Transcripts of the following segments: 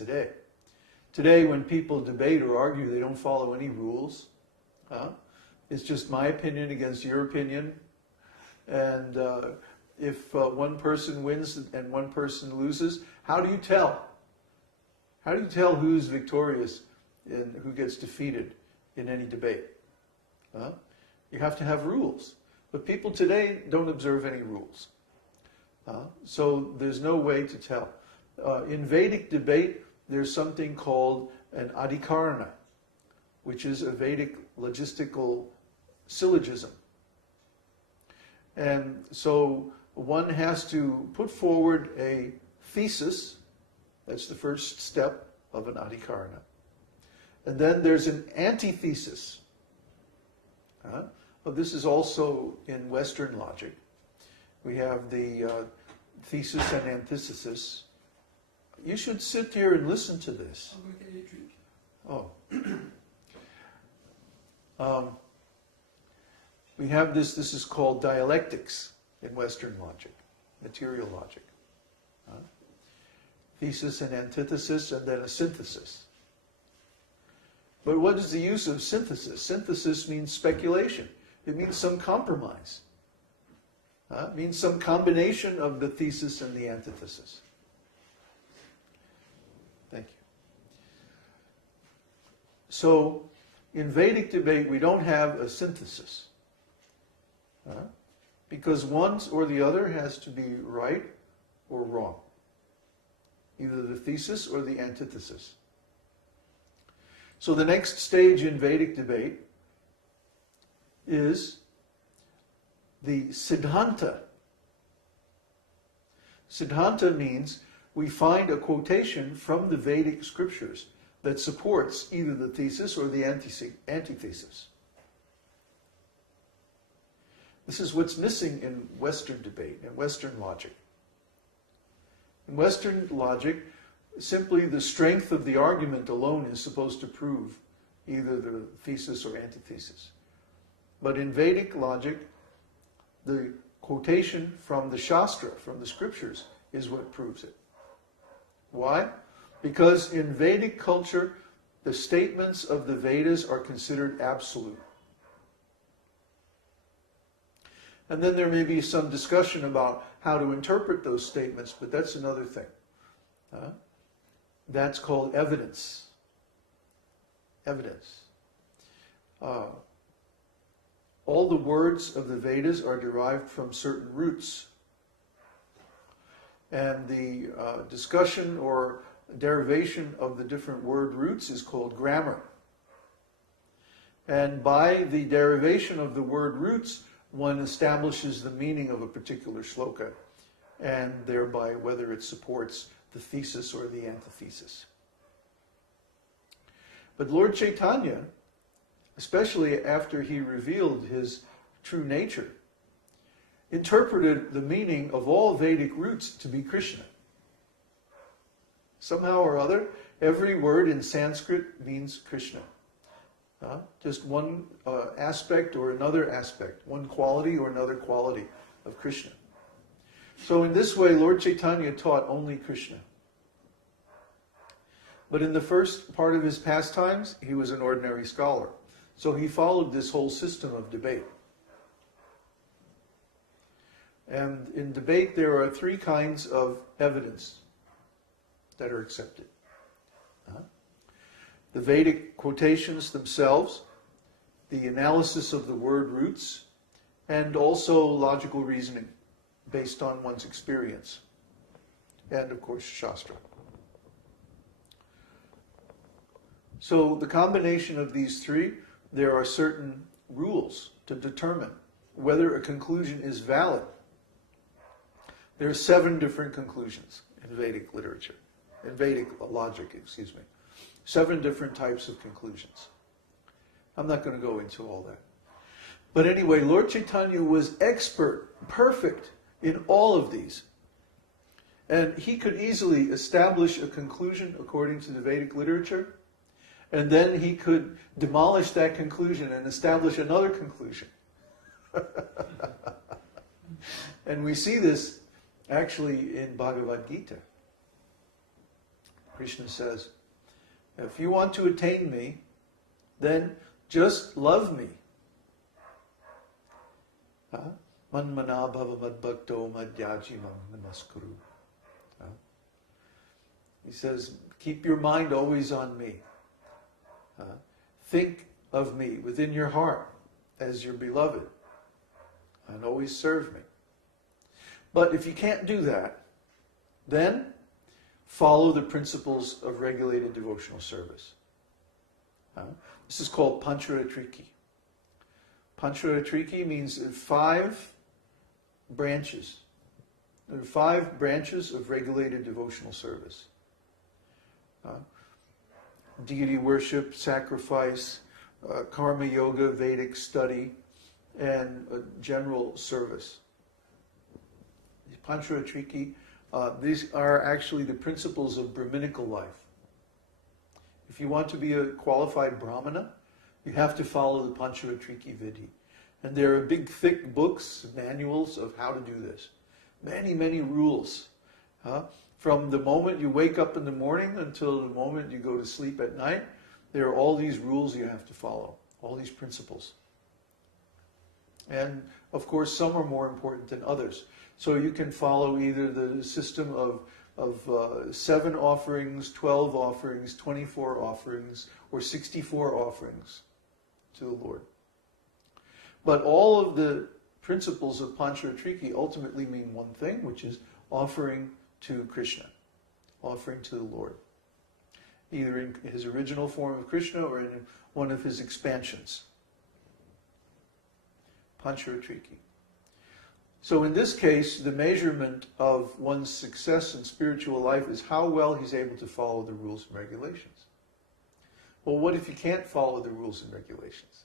today. Today, when people debate or argue, they don't follow any rules. It's just my opinion against your opinion. And if one person wins and one person loses, how do you tell? How do you tell who's victorious and who gets defeated in any debate? You have to have rules. But people today don't observe any rules. So there's no way to tell. In Vedic debate, there's something called an adhikarana, which is a Vedic logistical syllogism. And so one has to put forward a thesis. That's the first step of an adhikarana. And then there's an antithesis. Well, this is also in Western logic. We have the thesis and antithesis. You should sit here and listen to this. Oh. We have this is called dialectics in Western logic, material logic. Thesis and antithesis, and then a synthesis. But what is the use of synthesis? Synthesis means speculation. It means some compromise. It means some combination of the thesis and the antithesis. Thank you. So, in Vedic debate, we don't have a synthesis. Because one or the other has to be right or wrong. Either the thesis or the antithesis. So the next stage in Vedic debate is the Siddhanta. Siddhanta means we find a quotation from the Vedic scriptures that supports either the thesis or the antithesis. This is what's missing in Western debate, in Western logic. In Western logic, simply the strength of the argument alone is supposed to prove either the thesis or antithesis. But in Vedic logic, the quotation from the Shastra, from the scriptures, is what proves it. Why? Because in Vedic culture, the statements of the Vedas are considered absolute. And then there may be some discussion about how to interpret those statements, but that's another thing. That's called evidence. Evidence. All the words of the Vedas are derived from certain roots. And the discussion or derivation of the different word roots is called grammar. And by the derivation of the word roots, one establishes the meaning of a particular shloka, and thereby whether it supports the thesis or the antithesis. But Lord Caitanya, especially after he revealed his true nature, interpreted the meaning of all Vedic roots to be Krishna. Somehow or other, every word in Sanskrit means Krishna. Just one aspect or another aspect, one quality or another quality of Krishna. So in this way, Lord Caitanya taught only Krishna. But in the first part of his pastimes, he was an ordinary scholar. So he followed this whole system of debate. And in debate, there are three kinds of evidence that are accepted. The Vedic quotations themselves, the analysis of the word roots, and also logical reasoning based on one's experience. And of course, Shastra. So the combination of these three, there are certain rules to determine whether a conclusion is valid. There are 7 different conclusions in Vedic literature, in Vedic logic, 7 different types of conclusions. I'm not going to go into all that. But anyway, Lord Caitanya was expert, perfect in all of these. And he could easily establish a conclusion according to the Vedic literature, and then he could demolish that conclusion and establish another conclusion. And we see this actually in Bhagavad Gita. Krishna says, if you want to attain me, then just love me. Manmana bhava madbhakto madhyajimam namaskuru. He says, keep your mind always on me. Think of me within your heart as your beloved, and always serve me. But if you can't do that, then follow the principles of regulated devotional service. This is called Pancharatriki. Pancharatriki means 5 branches. There are 5 branches of regulated devotional service. Deity worship, sacrifice, karma yoga, Vedic study, and general service. Pancharatriki, these are actually the principles of Brahminical life. If you want to be a qualified Brahmana, you have to follow the Pancharatriki Vidhi. And there are big, thick books, manuals of how to do this. Many, many rules. From the moment you wake up in the morning until the moment you go to sleep at night, there are all these rules you have to follow, all these principles. And of course, some are more important than others. So you can follow either the system of 7 offerings, 12 offerings, 24 offerings, or 64 offerings to the Lord. But all of the principles of Pancharatriki ultimately mean one thing, which is offering to Krishna, offering to the Lord, either in his original form of Krishna or in one of his expansions. Pancharatriki. So in this case, the measurement of one's success in spiritual life is how well he's able to follow the rules and regulations. Well, what if you can't follow the rules and regulations?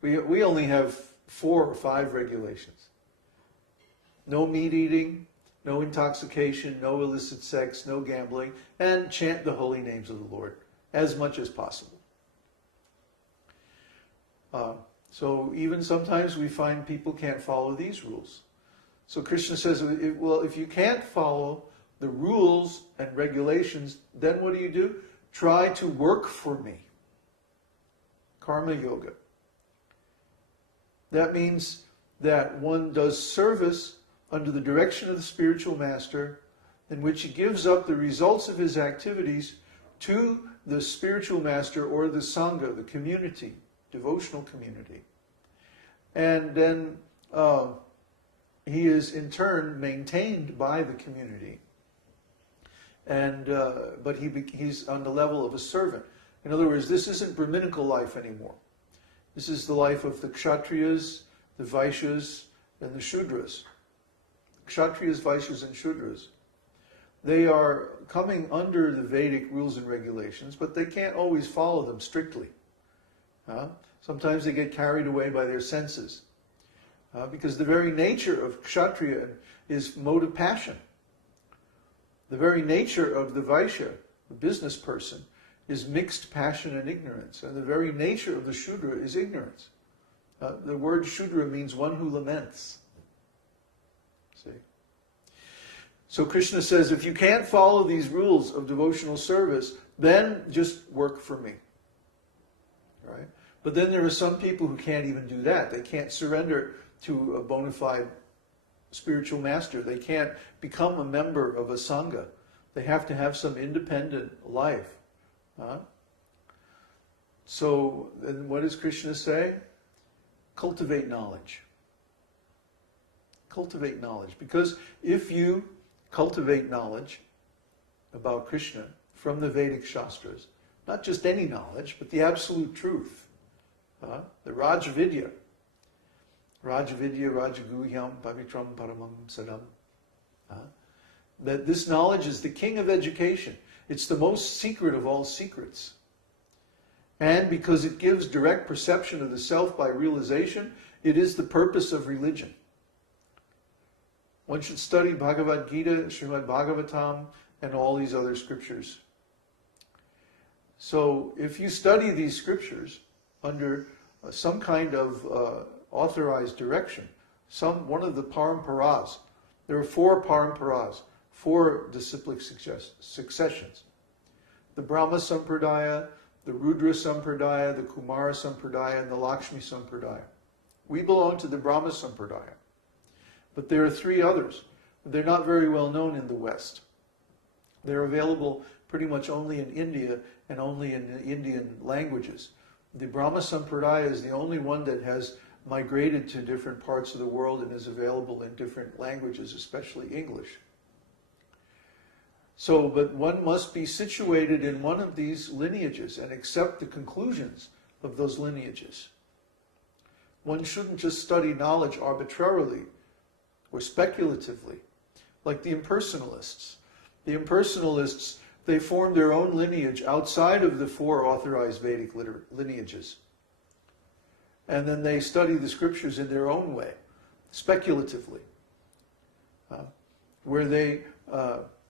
We only have 4 or 5 regulations. No meat eating, no intoxication, no illicit sex, no gambling, and chant the holy names of the Lord as much as possible. So even sometimes we find people can't follow these rules. So Krishna says, well, if you can't follow the rules and regulations, then what do? Try to work for me. Karma yoga. That means that one does service under the direction of the spiritual master, in which he gives up the results of his activities to the spiritual master or the sangha, the community, devotional community. And then he is in turn maintained by the community. And but he's on the level of a servant. In other words, this isn't Brahminical life anymore. This is the life of the Kshatriyas, the Vaishyas, and the Shudras. Kshatriyas, Vaishyas, and Shudras. They are coming under the Vedic rules and regulations, but they can't always follow them strictly. Sometimes they get carried away by their senses. Because the very nature of Kshatriya is mode of passion. The very nature of the Vaishya, the business person, is mixed passion and ignorance. And the very nature of the Shudra is ignorance. The word Shudra means one who laments. See? So Krishna says, if you can't follow these rules of devotional service, then just work for me. Right? But then there are some people who can't even do that. They can't surrender to a bona fide spiritual master. They can't become a member of a sangha. They have to have some independent life. So, then what does Krishna say? Cultivate knowledge. Cultivate knowledge. Because if you cultivate knowledge about Krishna from the Vedic Shastras, not just any knowledge, but the absolute truth, the Rajavidya, Rajaguhyam, Pavitram, Paramam, Sadam, that this knowledge is the king of education. It's the most secret of all secrets. And because it gives direct perception of the self by realization, it is the purpose of religion. One should study Bhagavad Gita, Śrīmad Bhāgavatam, and all these other scriptures. So if you study these scriptures under some kind of authorized direction, one of the paramparas, there are 4 paramparas, 4 disciplic successions. The Brahma Sampradaya, the Rudra Sampradaya, the Kumara Sampradaya, and the Lakshmi Sampradaya. We belong to the Brahma Sampradaya. But there are 3 others. They're not very well known in the West. They're available pretty much only in India and only in the Indian languages. The Brahma Sampradaya is the only one that has migrated to different parts of the world and is available in different languages, especially English. So, but one must be situated in one of these lineages and accept the conclusions of those lineages. One shouldn't just study knowledge arbitrarily or speculatively, like the impersonalists. The impersonalists, they form their own lineage outside of the 4 authorized Vedic lineages. And then they study the scriptures in their own way, speculatively, where they